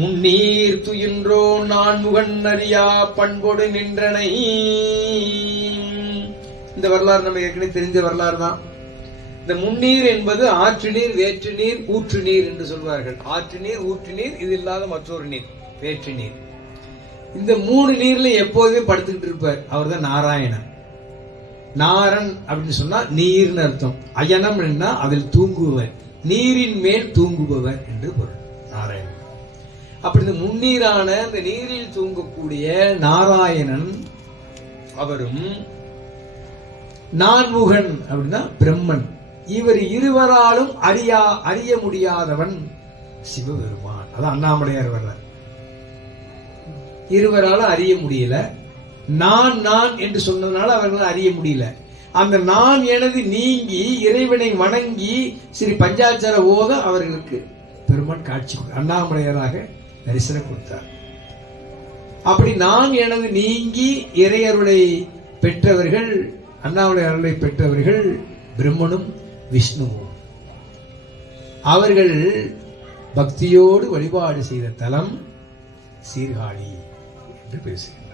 முன்னீர் துயின்றோ நான் முகன் அறியா பண்போடு நின்றனை. இந்த வரலாறு நம்ம ஏற்கனவே தெரிஞ்ச வரலாறு தான். இந்த முன்னீர் என்பது ஆற்று நீர் வேற்று நீர் ஊற்று நீர் என்று சொல்வார்கள். ஆற்று நீர் ஊற்று நீர் இது இல்லாத மற்றொரு நீர் வேற்று நீர் இந்த மூணு நீர்ல எப்போதுமே படுத்துக்கிட்டு இருப்பார். அவர் தான் நாராயணன். நாரன் அப்படின்னு சொன்னா நீர்னு அர்த்தம். அயனம் என்ன அதில் தூங்குவர் நீரின் மேல் தூங்குபவர் என்று பொருள். நாராயணன். அப்படி இந்த முன்னீரான இந்த நீரில் தூங்கக்கூடிய நாராயணன் அவரும் நான்முகன் அப்படின்னா பிரம்மன். இவர் இருவராலும் அறியா அறிய முடியாதவன் சிவபெருமான். அதான் அண்ணாமலையார் வர்றார். இருவராலும் அறிய முடியல. நான் நான் என்று சொன்னதுனால அவர்களால் அறிய முடியல. அந்த நான் எனது நீங்கி இறைவனை வணங்கி ஸ்ரீ பஞ்சாட்சர ஓத அவர்களுக்கு பெருமான் காட்சி அண்ணாமலையராக தரிசனம் கொடுத்தார் அப்படி நான் எனது நீங்கி இறையருளை பெற்றவர்கள் அண்ணாவுடைய அருளை பெற்றவர்கள் பிரம்மனும் விஷ்ணுவும். அவர்கள் பக்தியோடு வழிபாடு செய்த தலம் சீர்காழி என்று பேசுகிறார்